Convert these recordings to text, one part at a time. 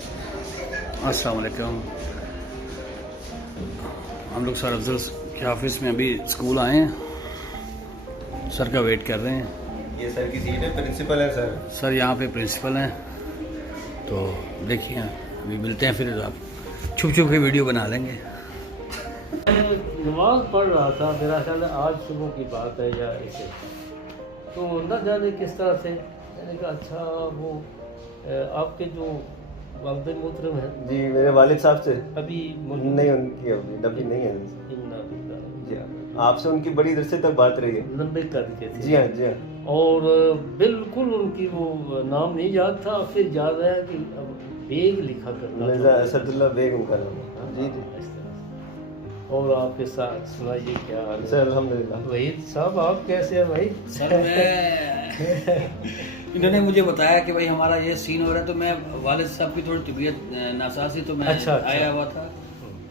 अस्सलाम वालेकुम। हम लोग सर अफजल के ऑफिस में अभी स्कूल आए हैं, सर का वेट कर रहे हैं। ये सर की सीट है, प्रिंसिपल है सर। सर यहाँ पे प्रिंसिपल हैं, तो देखिए अभी मिलते हैं, फिर आप छुप छुप के वीडियो बना लेंगे। नमाज पढ़ रहा था, मेरा ख्याल है आज सुबह की बात है या ऐसे, तो न जाने किस तरह से मैंने कहा अच्छा वो आपके जो वालिद मोहतरम हैं जी, मेरे वालिद साहब से अभी नहीं, उनकी अभी नहीं है जी हाँ। आपसे उनकी बड़ी देर से तक बात रही है। लंबे कद के थे जी हाँ जी हाँ। और बिल्कुल उनकी वो नाम नहीं याद था, फिर याद आया कि अब बेग लिखा करना मिर्जा असदुल्ला बेग उनका नाम है। जी जी। इस तरह से। और आपके साथ सुनाइए क्या हाल सर है? अल्हम्दुलिल्लाह। वहीद साहब आप कैसे हैं भाई? सर मैं इन्होंने मुझे बताया कि भाई हमारा ये सीन हो रहा है, तो मैं वालिद साहब की थोड़ी तबीयत नासाज थी, तो मैं अच्छा। आया हुआ था।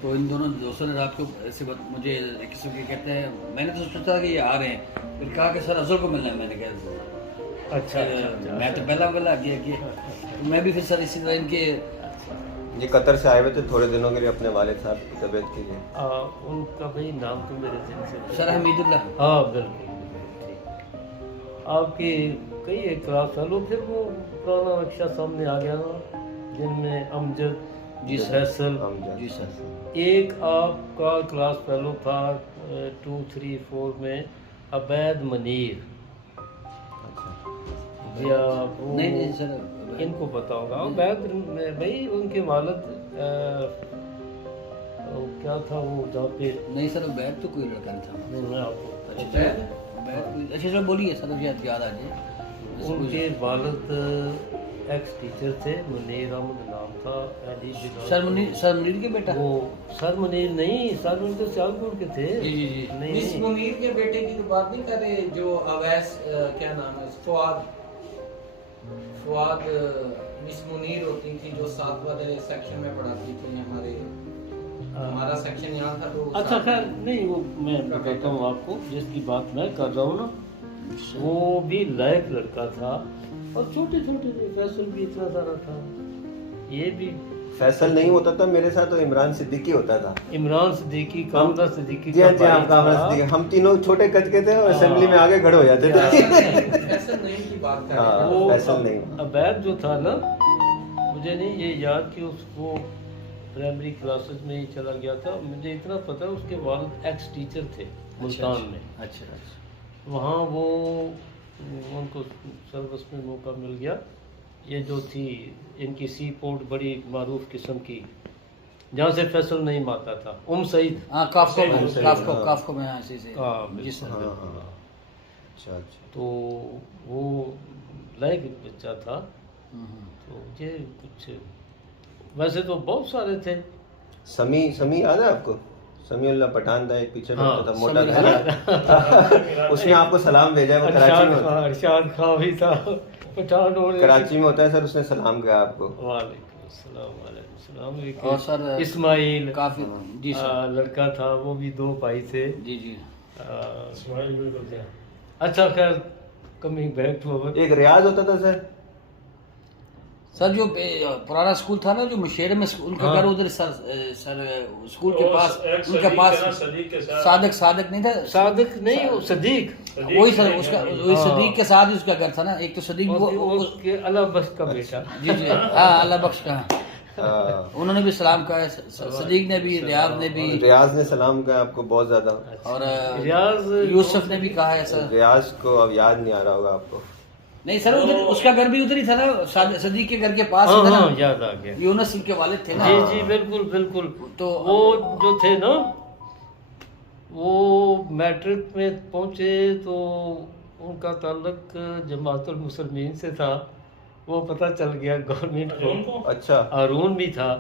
तो इन दोनों दोस्तों ने रात को ऐसे मुझे एक किस्म के कहते हैं, मैंने तो सोचा था कि ये आ रहे हैं, फिर कहा कि सर अफजल को मिलना है। मैंने कहा अच्छा मैं तो पहला गया, तो मैं भी फिर सर इसी तरह इनके ये कतर से आए हुए थे थोड़े दिनों के लिए अपने वालिद साहब की तबीयत के लिए। उनका भाई नाम तो मेरे दिल से सर हमीदुल्ला। हाँ बिल्कुल ठीक। आपकी कई एक क्लास फेलो, फिर वो पुराना नक्शा सामने आ गया ना, जिनमें अमजद जी फैसल, जी सर। एक आपका क्लास फेलो था 2, 3, 4 में अबैद मनीर। अच्छा। या वो नहीं सर, इनको बताऊंगा अबैद भाई, उनके वालिद क्या था वो जहाँ पे नहीं सर बैठ तो कोई लड़का नहीं था। नहीं, मैं आपको अच्छा चलो बोलिए सर, मुझे याद आ जाए। उनके वालिद एक्स टीचर थे, मुनीर अहमद नाम था। सर मुनीर के बेटा? वो सर मुनीर नहीं, सर मुनीर तो सियालकोट के थे। जी जी जी। नहीं मिस मुनीर के बेटे की तो बात नहीं कर रहे, जो अवैस क्या नाम है, फुआद मिस मुनीर होती थी, जो 7 वाले सेक्शन में पढ़ाती थी। हमारा सेक्शन यहाँ था तो अच्छा खैर नहीं, वो मैं बताता हूँ आपको, जिसकी बात मैं कर रहा हूँ ना, वो भी लायक लड़का था, और छोटे छोटे थे। फैसल भी इतना सारा था, ये भी फैसल नहीं होता था मेरे साथ, तो इमरान सिद्दीकी होता था। इमरान सिद्दीकी, कामरा सिद्दीकी जी हाँ जी हाँ, भाई कामरा था। सिद्दीकी। हम तीनों छोटे कद के थे और असेंबली में आगे खड़े हो जाते थे। फैसल नहीं की बात कर रहे हाँ। हैं। वो फैसल नहीं। अबैद जो था ना, मुझे नहीं ये याद कि उसको प्राइमरी क्लासेस में ही चला गया था। मुझे इतना पता है उसके वालिद एक्स टीचर थे मुल्तान में। अच्छा। वहाँ वो उनको सर्विस में मौका मिल गया। ये जो थी इनकी सी पोर्ट बड़ी मारूफ किस्म की, जहाँ से फैसल नहीं मारता था, सईद। हाँ काफको में, सही, काफको हाँ। काफको में, हाँ इसी से। हाँ, जी सर। हाँ हाँ। अच्छा अच्छा। तो वो लायक बच्चा था। हम्म। तो ये कुछ वैसे तो बहुत सारे थे। समी याद है आपको? समीउल्लाह पठान था, एक पीछे हाँ, बैठता था, मोटा समी, था। उसने आपको सलाम भेजा है, वो कराची में होता है। अरशाद खां भी था, पठान और कराची में होता है सर, उसने सलाम किया आपको। वालेकुम अस्सलाम। एक और सर इस्माइल काफी जी सर। लड़का था, वो भी 2 भाई थे। जी जी। अच्छा खैर, कमिंग बैक टू अवर, एक रियाज होता था सर। सर जो पुराना स्कूल था ना, जो मुशेरे में उनका हाँ। घर उधर सर स्कूल के पास, उनके पास सादक नहीं था? सादिक नहीं, वो सदीक। वही सर, उसका वही हाँ। सदीक के साथ ही उसका घर था ना। एक तो सदीक वो उसके अल्लाह बख्श का बेटा। जी जी हाँ, अल्लाह बख्श का। हाँ। उन्होंने भी सलाम कहा है, सदीक ने भी, रियाज ने भी, रियाज ने सलाम किया आपको बहुत ज्यादा। और रियाज यूसुफ ने भी कहा है सर। रियाज को अब याद नहीं आ रहा होगा आपको। नहीं सर, उधर उसका घर भी उधर ही था ना, सदीक के घर के पास ही था हाँ, ना। याद आ गया। यूनुस के वालिद थे ना। जी जी बिल्कुल बिल्कुल। तो वो जो थे ना, वो मैट्रिक में पहुंचे तो उनका ताल्लुक जमातुल मुसलमीन से था। वो पता चल गया गवर्नमेंट को। अच्छा। हारून भी था,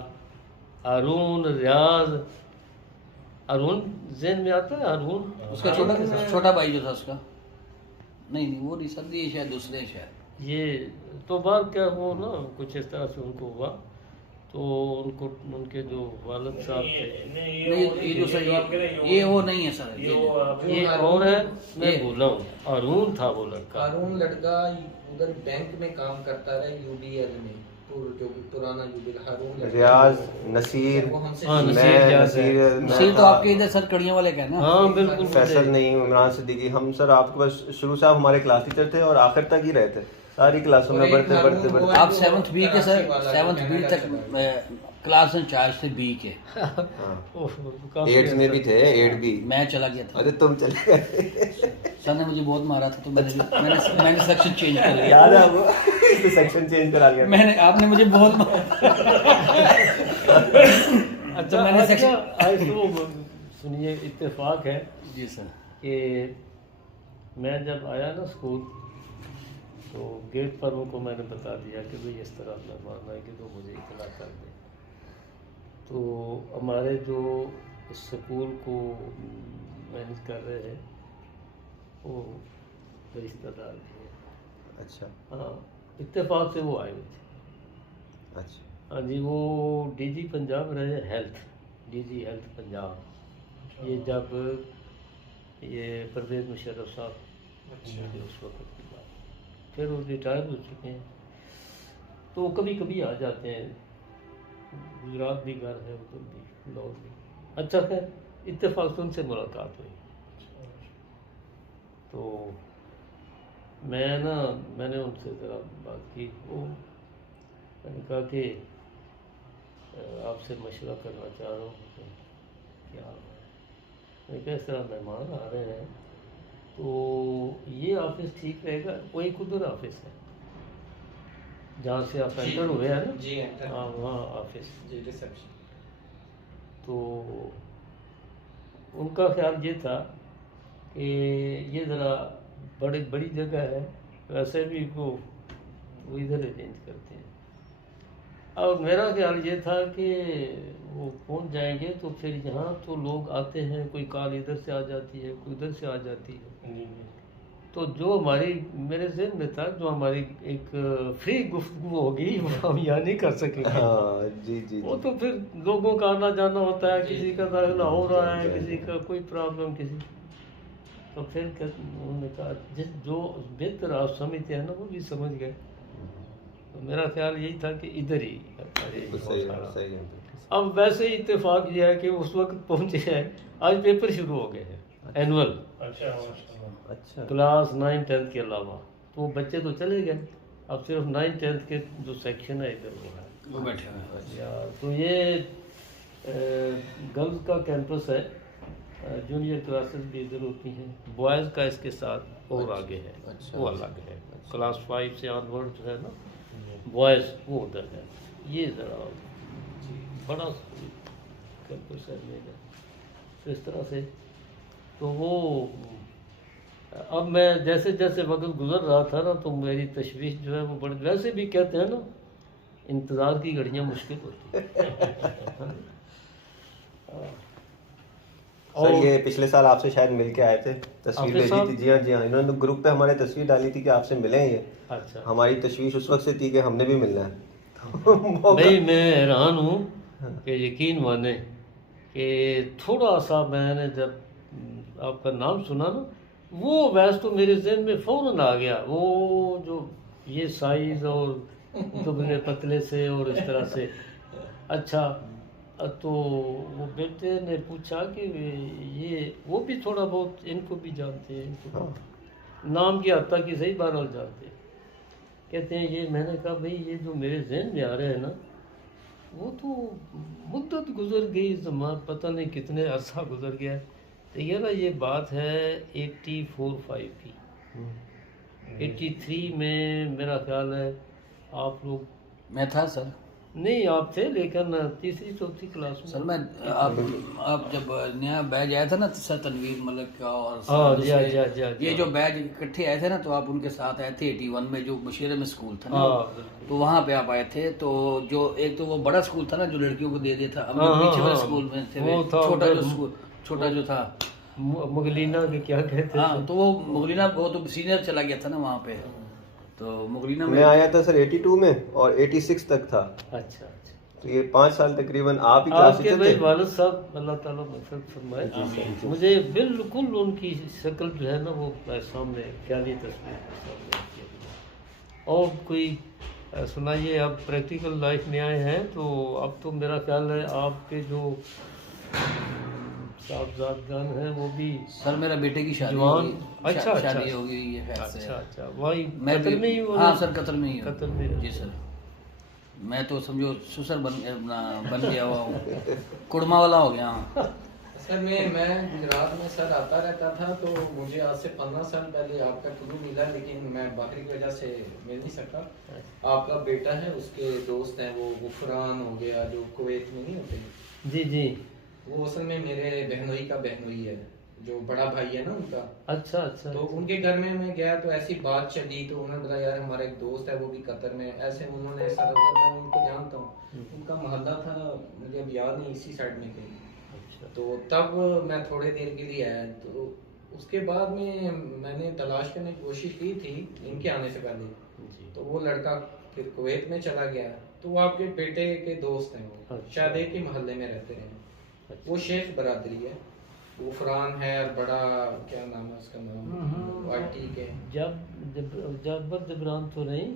हारून, रियाज। हारून ज़हन में आता है? हारून उसका छोटा भाई जो था उसका, नहीं वो नहीं सर, ये शायद दूसरे शायद। ये तो बात क्या वो ना, कुछ इस तरह से उनको हुआ, तो उनको उनके जो वालिद साहब थे, नहीं ये जो सर ये वो नहीं है सर, ये कौन है मैं भूला हूँ। हारून था वो लड़का। हारून लड़का उधर बैंक में काम करता रहा, UBL में। जो पुराना युग हारून रियाज, नसीर, वो हमसे हाँ, मैं, नसीर याद है। नसीर, नसीर तो आपके इधर सर कड़ियों वाले का है ना? हाँ बिल्कुल। फैसल नहीं, इमरान सिद्दीकी, हम सर आपके पास शुरू से आप हमारे क्लास टीचर थे और आखिर तक ही रहे थे सारी क्लासों में, बढ़ते बढ़ते बढ़ते। आप 7th बी के सर, 7th बी तक क्लास इंचार्ज थे बी के। ओह, काफी 8 में भी थे, 8 भी। मैं चला गया था, अरे तुम चले गए, सर ने मुझे बहुत मारा था तो मैंने सेक्शन चेंज कर लिया। याद है आपको? सेक्शन चेंज करा लिया मैंने, आपने मुझे बहुत मारा। अच्छा मैंने अच्छा, section- आज तो सुनिए इत्तेफाक है जी सर। कि मैं जब आया ना स्कूल तो गेट पर उनको मैंने बता दिया कि भाई इस तरह मेहमान आएंगे तो मुझे इतना कर दें। तो हमारे जो स्कूल को मैनेज कर रहे हैं वो रिश्तेदार भी हैं। अच्छा हाँ, इत्तेफाक से वो आए हुए थे। अच्छा। हाँ जी, वो डीजी पंजाब रहे, हेल्थ, डीजी हेल्थ पंजाब। ये जब ये परवेज़ मुशर्रफ साहब थे उस वक्त की बात, फिर वो रिटायर हो चुके हैं। तो कभी कभी आ जाते हैं, गुजरात भी घर है, उधर भी, लाहौर भी। अच्छा है, इत्तेफाक से उनसे मुलाकात हुई। तो मैंने उनसे ज़रा बात की। वो मैंने कहा कि आपसे मशवरा करना चाह रहा हूँ कि क्या है। मैंने कहा इस तरह मेहमान आ रहे हैं तो ये ऑफिस ठीक रहेगा? कोई उधर ऑफिस है जहाँ से आप एंटर हुए हैं ना? जी एंटर, हाँ वहाँ ऑफिस। जी रिसेप्शन। तो उनका ख्याल ये था कि ये ज़रा बड़ी जगह है, वैसे भी वो इधर अरेंज करते हैं। और मेरा ख्याल ये था कि वो पहुंच जाएंगे तो फिर यहाँ तो लोग आते हैं, कोई कॉल इधर से आ जाती है, कोई उधर से आ जाती है। तो जो हमारी, मेरे ज़हन में था जो हमारी एक फ्री गुफ्तगू होगी वो हम यहाँ नहीं कर सकेंगे। हाँ जी जी वो जी। तो फिर लोगों का आना जाना होता है, किसी का दाखिला हो रहा है, किसी का कोई प्रॉब्लम, किसी। तो फिर उन्होंने कहा जो बेहतर आप समझते हैं ना वो भी समझ गए। तो मेरा ख्याल यही था कि इधर ही बिल्कुल सही है, सही है। अब वैसे ही इत्तेफाक ये है कि उस वक्त पहुंचे हैं, आज पेपर शुरू हो गए हैं एनुअल। अच्छा क्लास 9 10 के अलावा तो बच्चे तो चले गए, अब सिर्फ 9 10 के जो सेक्शन है इधर वो है, वो बैठे हुए हैं। या तो ये गर्ल्स का कैंपस है, जूनियर क्लासेस भी इधर होती हैं, बॉयज़ का इसके साथ और आगे है, वो अलग है। क्लास 5 से ऑनवर्ड जो है ना बॉयज़ वो उधर है। ये ज़रा बड़ा कैंपस है मेरा, तो इस तरह से। तो वो अब मैं जैसे जैसे वक्त गुजर रहा था ना तो मेरी तशवीश जो है वो बड़ी, वैसे भी कहते हैं ना इंतज़ार की घड़ियाँ मुश्किल होती हैं। सर ये पिछले साल आपसे शायद मिल के आए थे, तस्वीर आपके भेजी थी। जी हाँ जी हाँ, इन्होंने तो ग्रुप पे हमारे तस्वीर डाली थी कि आपसे मिले हैं ये। अच्छा, हमारी तशवीश उस वक्त से थी कि हमने भी मिलना है। भाई मैं हैरान हूँ कि यकीन माने कि थोड़ा सा मैंने जब आपका नाम सुना ना वो वैसे तो मेरे जहन में फ़ौरन आ गया, वो जो ये साइज़ और दुबले पतले से और इस तरह से। अच्छा, तो वो बेटे ने पूछा कि ये वो भी थोड़ा बहुत इनको भी जानते हैं, इनको नाम की हद तक ही सही बहरहाल जानते हैं। कहते हैं ये, मैंने कहा भाई ये जो मेरे जहन में आ रहे हैं ना वो तो मुद्दत गुजर गई, ज़मान पता नहीं कितने अरसा गुजर गया है। तो ये ना ये बात है 84-85 की। 83 में मेरा ख्याल है आप लोग, मैं था सर, नहीं आप थे लेकिन तीसरी चौथी क्लास में। सर मैं आप जब नया बैच आया था ना सर तनवीर मलिक का और हाँ, दूसरे- जी, ये जो बैच इकट्ठे आए थे ना तो आप उनके साथ आए थे 81 में जो मुशीरे में स्कूल था ना, हाँ, बिल्कुल। तो वहाँ पे आप आए थे। तो जो एक तो वो बड़ा स्कूल था ना जो लड़कियों को दे दिया था, अब हाँ, जो पीछे वाले हाँ, स्कूल में थे वो था छोटा उधर- जो स्कूल, छोटा जो था, मुगलिना के क्या कहते हाँ, हैं। तो वो मुगलिना, वो तो सीनियर चला गया था ना वहाँ पे, तो मुगलिना में मैं आया था सर 82 में और 86 तक था, अच्छा अच्छा। तो ये 5 साल तकरीबन आप ही क्लास आपके टीचर भाई थे। वालिद साहब अल्लाह ताला मग़फ़िरत फरमाए, मुझे बिल्कुल उनकी शक्ल जो है ना वो सामने ख्याली तस्वीर के सामने आती है। और कोई सुनाइए, आप प्रैक्टिकल लाइफ में आए हैं तो अब तो मेरा ख्याल है आपके जो साहबजादगान हैं वो भी सर मेरा बेटे की शादी जवान। होगी। अच्छा, अच्छा। शादी होगी ये खैर से। अच्छा वही मैं कतर भी- में ही वो हाँ सर कतर में ही हूँ। कतर में जी सर। मैं तो समझो सुसर बन गया हुआ हूँ, कुड़मा वाला हो गया हूँ। सर मैं गुजरात में सर आता रहता था, तो मुझे आज से 15 साल पहले आपका क्लू मिला, लेकिन मैं बाहरी की वजह से मिल नहीं सका। आपका बेटा है, उसके दोस्त हैं, वो गुफरान हो गया जो कुवैत में नहीं होते। जी जी। वो असल में मेरे बहनोई का बहनोई है, जो बड़ा भाई है ना उनका। अच्छा अच्छा। तो उनके घर में मैं गया तो ऐसी बात चली, तो उन्होंने बताया यार हमारा एक दोस्त है वो भी कतर में। ऐसे उन्होंने सर मैं उनको जानता हूँ, उनका मोहल्ला था, मुझे अब याद नहीं, इसी साइड में कहीं। अच्छा तो तब मैं थोड़े देर के लिए आया, तो उसके बाद में मैंने तलाश करने की कोशिश की थी इनके आने से पहले। जी। तो वो लड़का फिर कुवैत में चला गया, तो वो आपके बेटे के दोस्त हैं, वो अच्छा। शायद एक ही मोहल्ले में रहते हैं। अच्छा। वो शेख बरादरी है, वो फरान है, और बड़ा क्या नाम है उसका नाम, आईटी के। जाबर जबरान तो नहीं,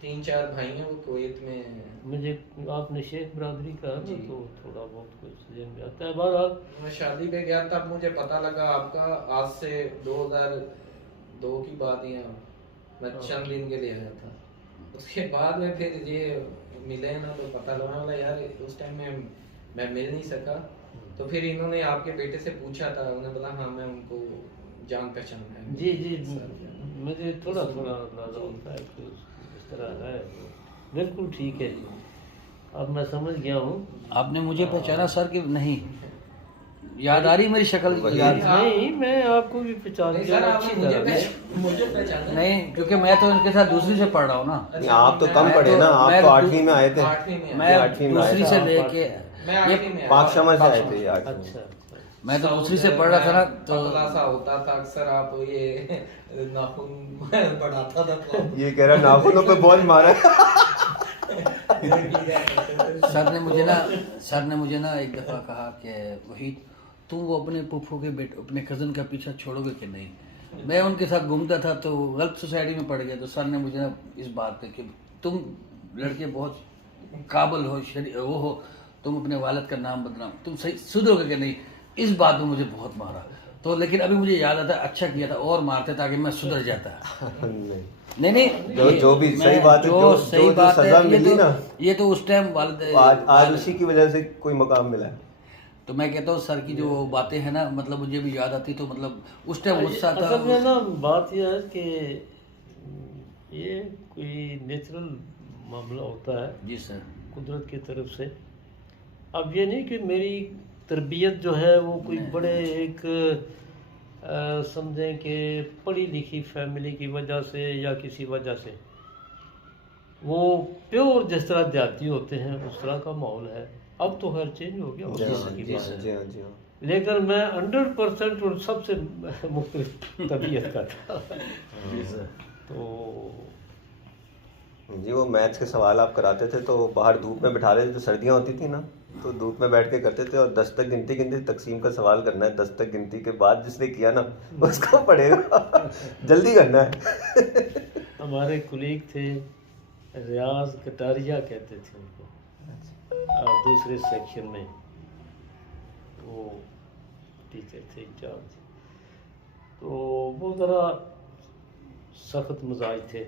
3-4 भाई हैं, वो कुवैत में हैं। मुझे आपने शेख बरादरी का है ना, जी। तो थोड़ा बहुत कुछ ज़हन में आता है। बहरहाल मैं शादी पे गया, तब मुझे पता लगा आपका, आज से 2002 की बात ही है, मैं चंद दिन के लिए आया था। उसके बाद में फिर ये मिले ना, तो पता लगा वाला यार उस टाइम में मैं मिल नहीं सका। तो फिर इन्होंने आपके बेटे से पूछा था, उन्होंने बोला हाँ मैं उनको जान पहचान है। जी जी, मुझे थोड़ा थोड़ा अंदाजा होता है कि इस तरह है। बिल्कुल ठीक है जी, अब मैं समझ गया हूँ। आपने मुझे पहचाना सर कि नहीं? याद आ रही मेरी शक्ल? याद नहीं, मैं आपको भी पहचान नहीं गया सर, अच्छी आपने तरह। मुझे पहचाना नहीं, क्योंकि मैं तो इनके साथ दूसरी से पढ़ रहा हूँ ना। नहीं, आप तो कम मैं पढ़े तो- ना, आप मैं तो तो 8वीं में आए थे। 8वीं में मैं आठवीं में आया दूसरी था। से लेके मैं 8वीं में आया। पाकशमा से आए थे ये 8वीं में। अच्छा मैं तो दूसरी से पढ़ रहा था ना, तो पतला सा होता था अक्सर, आप ये नाखून बढ़ाता था तो ये कह रहा नाखूनों पे बहुत मारा है। सर ने मुझे ना एक दफ़ा कहा कि वहीद तुम वो अपने पुप्पू के बेटे अपने कज़न का पीछा छोड़ोगे कि नहीं। मैं उनके साथ घूमता था तो गलत सोसाइटी में पड़ गया, तो सर ने मुझे ना इस बात पे कि तुम लड़के बहुत काबिल हो, वो हो, तुम अपने वालिद का नाम बदनाम, तुम सही सुधरोगे कि नहीं, इस बात में मुझे बहुत मारा। तो लेकिन अभी मुझे याद आता, अच्छा किया था और मारते ताकि मैं सुधर जाता। नहीं, नहीं जो भी सही बात है, जो सही बात सजा है, मिली ना, ये तो उस टाइम वालिद आज उसी की वजह से कोई मकाम मिला है। तो मैं कहता हूँ सर की जो बातें हैं ना, मतलब मुझे भी याद आती, तो मतलब उस टाइम गुस्सा था। असल में ना बात यह है कि ये कोई नेचुरल मामला होता है जी सर। कुदरत की तरफ से। अब ये नहीं कि मेरी तरबियत जो है वो कोई बड़े एक समझें कि पढ़ी लिखी फैमिली की वजह से या किसी वजह से, वो प्योर जिस तरह देहाती होते हैं उस तरह का माहौल है। अब तो हर चेंज हो गया, उस तरह की बात है। जी हाँ, जी हाँ। लेकिन मैं 100% और सबसे मुख्तलिफ तबीयत का था। जी सर। तो जी वो मैथ्स के सवाल आप कराते थे तो बाहर धूप में बिठा देते, जो सर्दियाँ होती थी ना, तो धूप में बैठ के करते थे, और 10 तक गिनती तकसीम का सवाल करना है। 10 तक गिनती के बाद जिसने किया ना उसको पड़ेगा, जल्दी करना है। हमारे कुलीग थे, रियाज कटारिया कहते थे उनको, दूसरे सेक्शन में वो टीचर थे इंचार्ज। तो वो ज़रा सख्त मिजाज थे,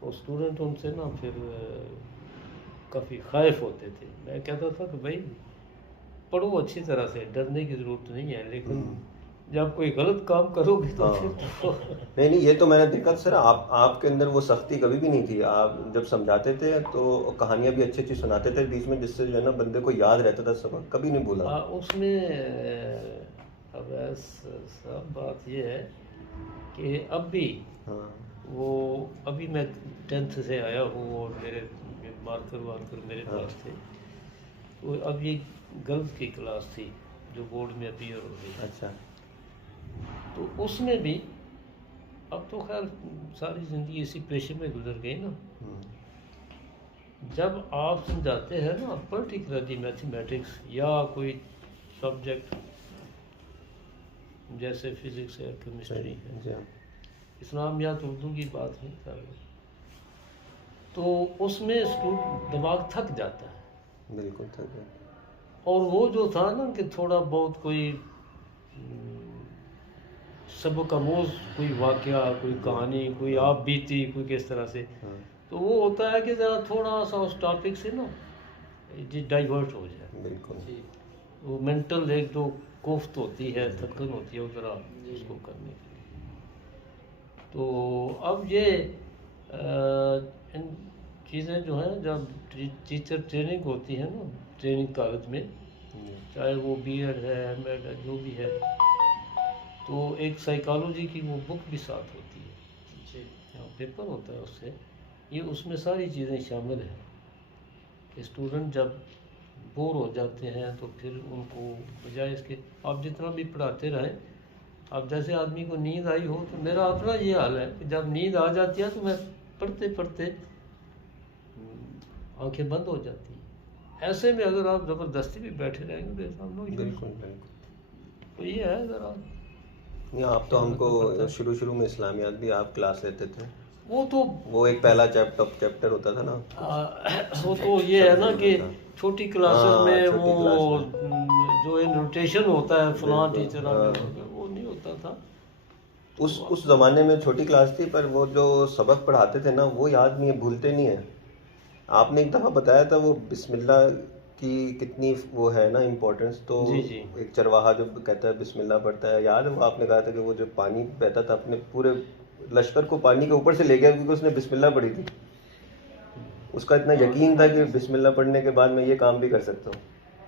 तो स्टूडेंट उनसे ना फिर काफ़ी खाइफ होते थे। मैं कहता था कि भाई पढ़ो अच्छी तरह से, डरने की ज़रूरत नहीं है, लेकिन जब कोई गलत काम करोगे तो फिर तो नहीं, ये तो मैंने देखा सर, आपके अंदर वो सख्ती कभी भी नहीं थी। आप जब समझाते थे तो कहानियाँ भी अच्छी अच्छी सुनाते थे बीच में, जिससे जो है ना बंदे को याद रहता था सबक, कभी नहीं भूला। उसमें अब सब बात ये है कि अब भी हाँ वो, अभी मैं 10th से आया हूँ और मेरे मार्कर मेरे पास थे, तो अब ये गर्ल्स की क्लास थी जो बोर्ड में अपीयर हो रही। अच्छा। तो उसमें भी अब तो खैर सारी ज़िंदगी इसी पेशे में गुजर गई ना। जब आप समझाते हैं ना पर्टिकुलरली मैथमेटिक्स या कोई सब्जेक्ट जैसे फिज़िक्स है, केमिस्ट्री है, जी हाँ। इस्लामियात उर्दू की बात नहीं कर रहे, तो उसमें दिमाग थक जाता है। बिल्कुल थक गए। और वो जो था ना कि थोड़ा बहुत कोई सबक आमूज कोई वाक़या, कोई कहानी, कोई आप बीती, कोई किस तरह से, हाँ, तो वो होता है कि ज़रा थोड़ा सा उस टॉपिक से ना डाइवर्ट हो जाए। बिल्कुल। वो मेंटल एक जो कोफ्त होती है, थकन होती है, वो ज़रा उसको करने के लिए। तो अब ये इन चीज़ें जो हैं, जब टीचर ट्रेनिंग होती है ना, ट्रेनिंग कॉलेज में, चाहे वो बीएड है, एमएड है, जो भी है, तो एक साइकोलॉजी की वो बुक भी साथ होती है, पेपर होता है उससे, ये उसमें सारी चीज़ें शामिल हैं कि स्टूडेंट जब बोर हो जाते हैं तो फिर उनको बजाय इसके आप जितना भी पढ़ाते रहें, अब जैसे आदमी को नींद आई हो, तो मेरा अपना ये हाल है कि जब नींद आ जाती है तो मैं पढ़ते पढ़ते आंखें बंद हो जाती हैं। ऐसे में अगर आप ज़बरदस्ती भी बैठे रहेंगे तो ऐसा नो यूज़। बिल्कुल बिल्कुल। तो ये है ज़रा, नहीं, आप तो हमको शुरू में इस्लामियात भी आप क्लास लेते थे, वो तो वो एक पहला चैप्टर होता था ना। वो तो ये है ना कि छोटी क्लासेस हाँ, में छोटी वो क्लास जो नोटेशन होता है फलां बिल्कुल, टीचर हाँ। वो नहीं होता था। उस ज़माने में छोटी क्लास थी, पर वो जो सबक पढ़ाते थे ना, वो याद नहीं है, भूलते नहीं है। आपने एक दफ़ा बताया था वो बिस्मिल्लाह की कितनी वो है ना इम्पोर्टेंस, तो जी, जी। एक चरवाहा जो कहता है बिस्मिल्लाह पढ़ता है, याद है वो आपने कहा था कि वो जो पानी बहता था अपने पूरे लश्कर को पानी के ऊपर से ले गया क्योंकि उसने बिस्मिल्लाह पढ़ी थी। उसका इतना यकीन था कि बिस्मिल्लाह पढ़ने के बाद मैं ये काम भी कर सकता हूँ।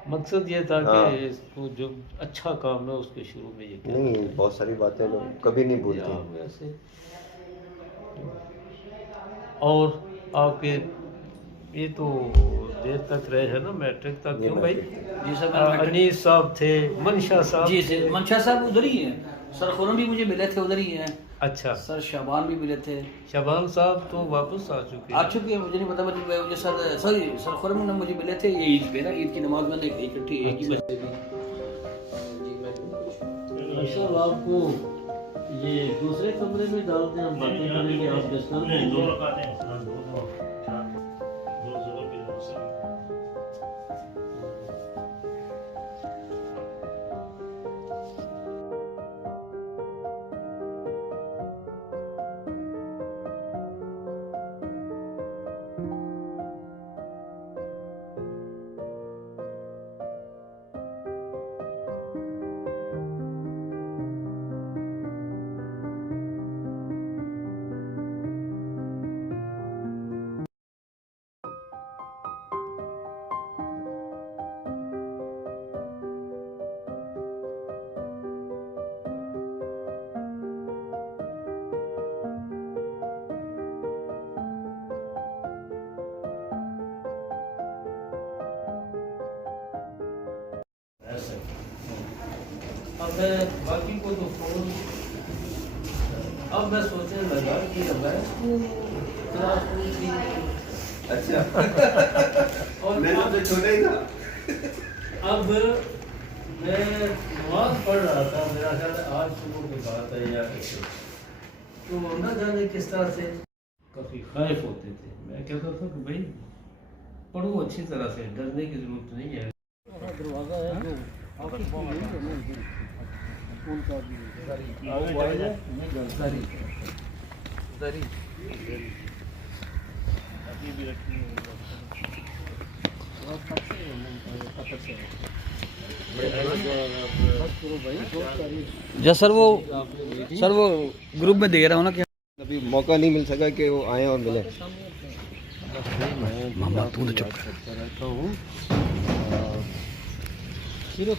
मकसद ये था हाँ। कि इसको जो अच्छा काम है उसके शुरू में ये नहीं, बहुत सारी बातें जो कभी नहीं या भूलती। वैसे। और आपके ये तो देर तक रहे हैं ना, मैट्रिक तक, ये क्यों भाई? मैट्रिक जी सर, मैंने अनीस साहब थे, मनशा साहब जी थे। सर, मंशा साहब उधर ही हैं, सर खुरम भी मुझे मिले थे उधर ही हैं, अच्छा, सर शाबान भी मिले थे। शबान साहब तो वापस आ चुके आ हैं। चुके हैं, मुझे नहीं पता, मुझे सर खुरम ने मुझे मिले थे, ये ईद पे ना, ईद की नमाज मैंने इकट्ठी एक ही मस्जिद में। जी मैं कुछ अच्छा, आपको ये दूसरे कमरे में डाल दें, हम बातें करेंगे, आप बिस्तर में अब मैं बाकी को तो फोन, अब मैं सोचने लगा कि अगर क्लास की अच्छा। और मैं तो छोटा ही था। अब मैं नमाज पढ़ रहा था, मेरा ख्याल है आज सुबह की बात है या ऐसे, तो न जाने किस तरह से काफ़ी खौफ होते थे। मैं कहता था कि भाई पढ़ो अच्छी तरह से, डरने की ज़रूरत नहीं है। दरवाज़ा है जो जब सर वो ग्रुप में दे रहा हूँ ना कि अभी मौका नहीं मिल सका कि वो आए और मिले। मामा तू तो चुप कर। रहता हूँ, सिर्फ